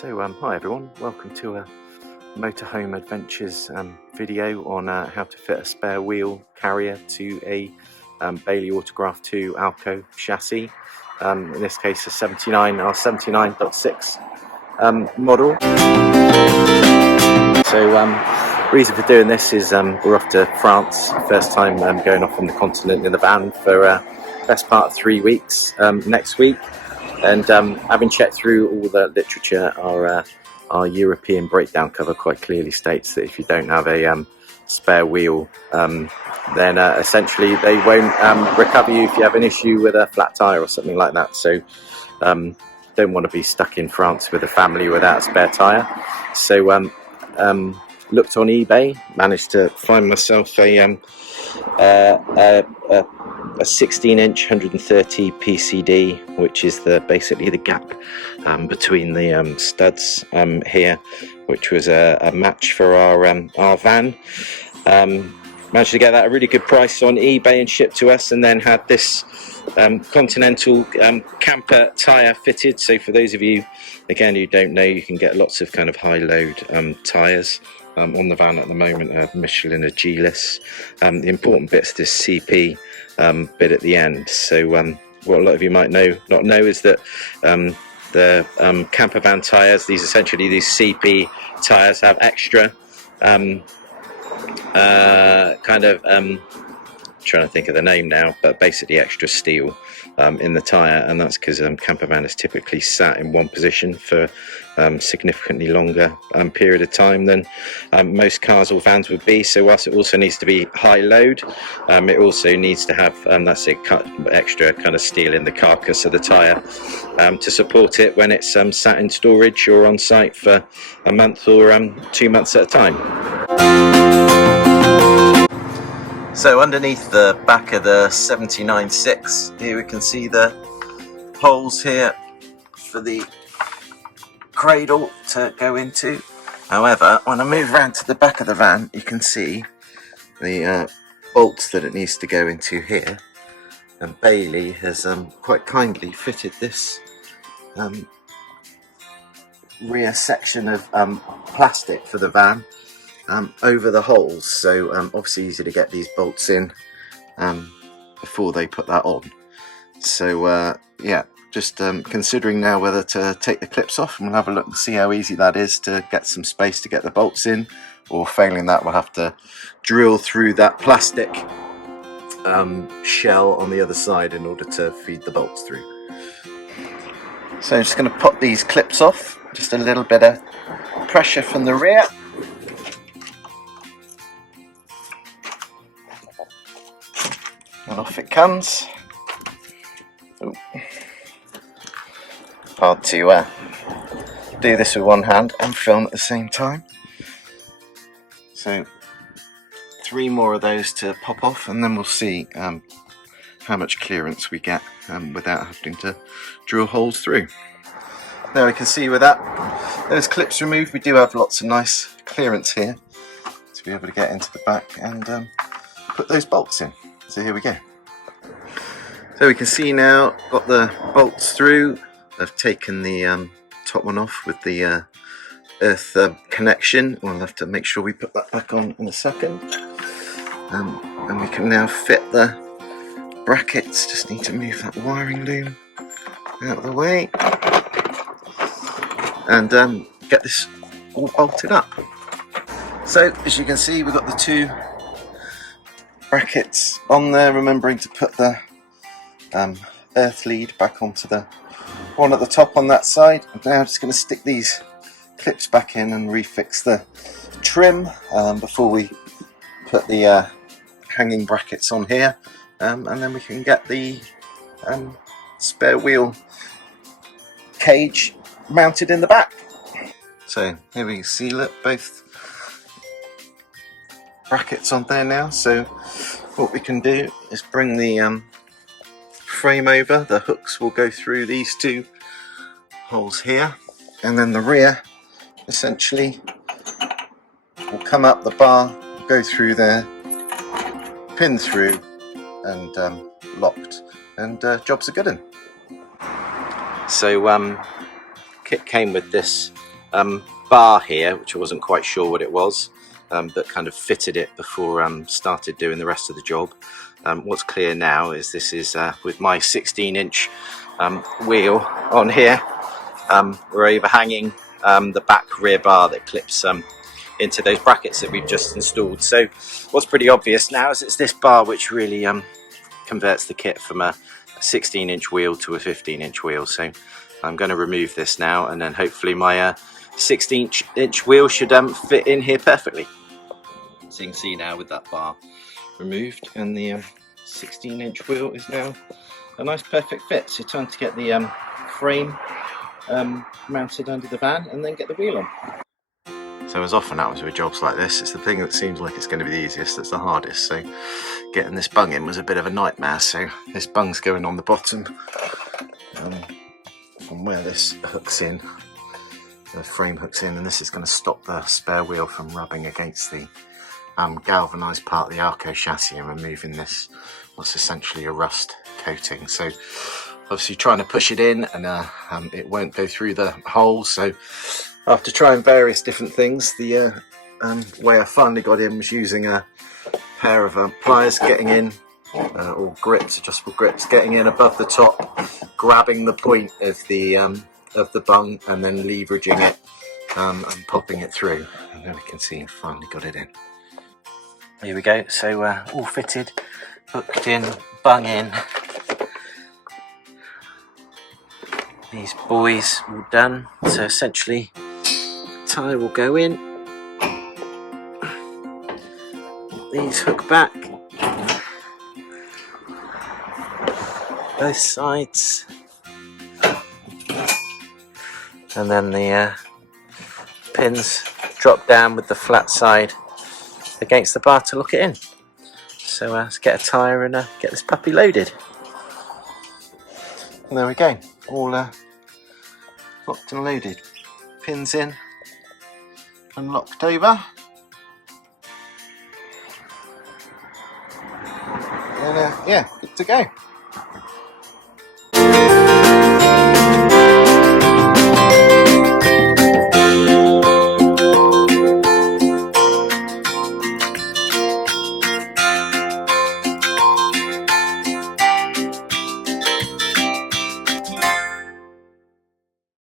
Hi everyone, welcome to a motorhome adventures video on how to fit a spare wheel carrier to a Bailey Autograph 2 Alco chassis, in this case a 79R79.6 model. Reason for doing this is we're off to France, first time going off on the continent in the van for best part of 3 weeks next week. And having checked through all the literature, our European breakdown cover quite clearly states that if you don't have a spare wheel, then essentially they won't recover you if you have an issue with a flat tyre or something like that. So don't want to be stuck in France with a family without a spare tyre. So looked on eBay, managed to find myself a 16-inch 130 PCD, which is basically the gap between the studs here, which was a match for our van. Managed to get that at a really good price on eBay and shipped to us, and then had this Continental camper tyre fitted. So for those of you again who don't know, you can get lots of kind of high load tyres on the van at the moment, a Michelin, a G-less. The important bit's this CP bit at the end. So what a lot of you might not know is that the camper van tyres, these CP tyres have extra trying to think of the name now, but basically extra steel in the tyre, and that's because camper van is typically sat in one position for significantly longer period of time than most cars or vans would be. So whilst it also needs to be high load, it also needs to have extra kind of steel in the carcass of the tyre to support it when it's sat in storage or on site for a month or 2 months at a time. So underneath the back of the 79.6, here we can see the holes here for the cradle to go into. However, when I move around to the back of the van, you can see the bolts that it needs to go into here. And Bailey has quite kindly fitted this rear section of plastic for the van over the holes, so obviously easy to get these bolts in before they put that on. So yeah, just considering now whether to take the clips off, and we'll have a look and see how easy that is to get some space to get the bolts in, or failing that we'll have to drill through that plastic shell on the other side in order to feed the bolts through. So I'm just going to pop these clips off, just a little bit of pressure from the rear. And off it comes. Ooh. Hard to do this with one hand and film at the same time. So 3 more of those to pop off, and then we'll see how much clearance we get without having to drill holes through. Now we can see with those clips removed, we do have lots of nice clearance here to be able to get into the back and put those bolts in. So here we go. So we can see now, got the bolts through. I've taken the top one off with the earth connection. We'll have to make sure we put that back on in a second. And we can now fit the brackets. Just need to move that wiring loom out of the way. And get this all bolted up. So as you can see, we've got the 2 brackets on there, remembering to put the earth lead back onto the one at the top on that side. I'm now just going to stick these clips back in and refix the trim before we put the hanging brackets on here, and then we can get the spare wheel cage mounted in the back. So here we see, look, both brackets on there now. So what we can do is bring the frame over. The hooks will go through these 2 holes here, and then the rear essentially will come up the bar, go through there, pin through, and locked, and jobs are good. So kit came with this bar here, which I wasn't quite sure what it was, but kind of fitted it before started doing the rest of the job. What's clear now is this is with my 16-inch wheel on here. We're overhanging the back rear bar that clips into those brackets that we've just installed. So what's pretty obvious now is it's this bar which really converts the kit from a 16-inch wheel to a 15-inch wheel. So I'm going to remove this now, and then hopefully my 16-inch wheel should fit in here perfectly. So you can see now with that bar removed, and the 16-inch wheel is now a nice perfect fit. So time to get the frame mounted under the van and then get the wheel on. So as often happens with jobs like this, it's the thing that seems like it's going to be the easiest that's the hardest. So getting this bung in was a bit of a nightmare. So this bung's going on the bottom from where this hooks in, the frame hooks in, and this is going to stop the spare wheel from rubbing against the galvanised part of the Arco chassis and removing this, what's essentially a rust coating. So obviously trying to push it in, and it won't go through the hole. So after trying various different things, the way I finally got in was using a pair of pliers, getting in, or grips, adjustable grips, getting in above the top, grabbing the point of the bung, and then leveraging it and popping it through. And then we can see I finally got it in. Here we go. So all fitted, hooked in, bung in. These boys all done. So essentially, tyre will go in. These hook back. Both sides. And then the pins drop down with the flat side against the bar to lock it in. So let's get a tyre and get this puppy loaded. And there we go, all locked and loaded. Pins in and locked over. And yeah, good to go.